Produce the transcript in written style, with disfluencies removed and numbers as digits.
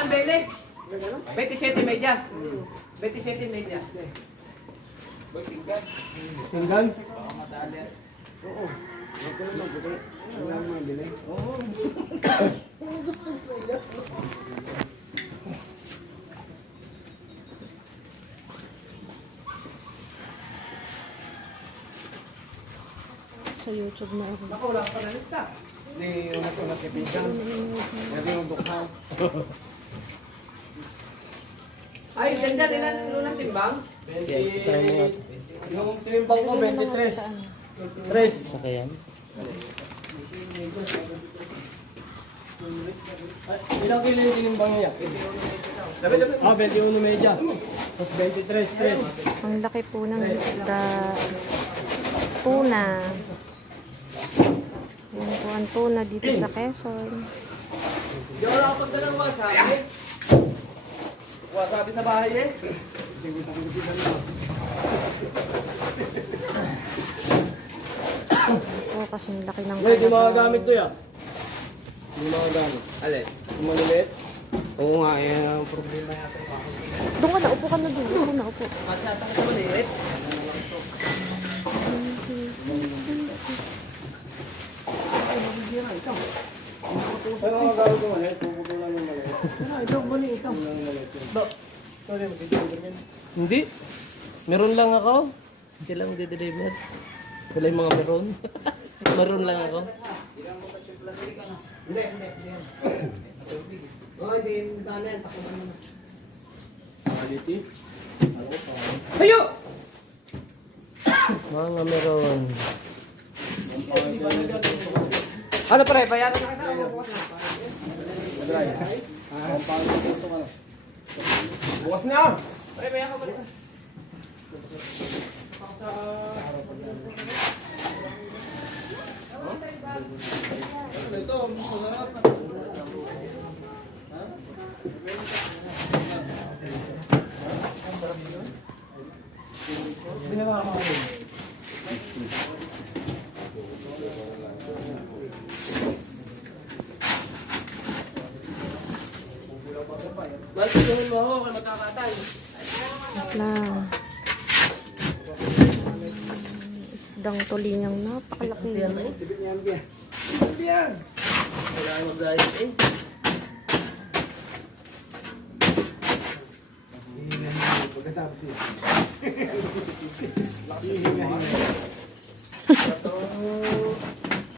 ang bele. 27 media. 27 media. Tinggan? Oo. Ako naman, buti. Wala mo mabili. Oo. Gusto ko yan. Sa YouTube na ako. Baka wala ka pa na lista. Hindi, una ko nakipisan. Hindi yung bukhaw. Ay, ganda din ang ng timbang. 20. Yung timbang ko, 23. 3. Saka yan. Ilang kilo yung tinimbang niya? 21 media. Tapos 23, 3. Ang laki po ng isda. Tuna. Yan po ang tuna dito sa Quezon. Di ako nakapunta ng wasabi. Wasabi sa bahay eh. Po kasing laki ng Hindi, di kalabaw. magagamit to yan. Hindi magagamit. Alin? Yung malilit. Oo nga, yan ang problema yata. Doon ka na, upo ka na doon. Upo na, upo. Masyata ka sa maliit. Ano ang gagawin ko maliit? Puputulan yung maliit. Ito, maliit ito. Sorry, mag-deliver yan. Hindi. Meron lang ako. Sila ang deliver. Sila yung mga meron. Meron lang ako. Hindi. Oh, hindi. Tanan, takuman mo. Quality. Hayo! Mga meron. Ano pre, bayaran na kita. Bukas na. Pre, bayaran ka pa rin. Baltigin mo ako kung magkakatay. Na. Isdang tulingang napakalaki. Wala yung mag-ayos eh. Pagkatapos yun.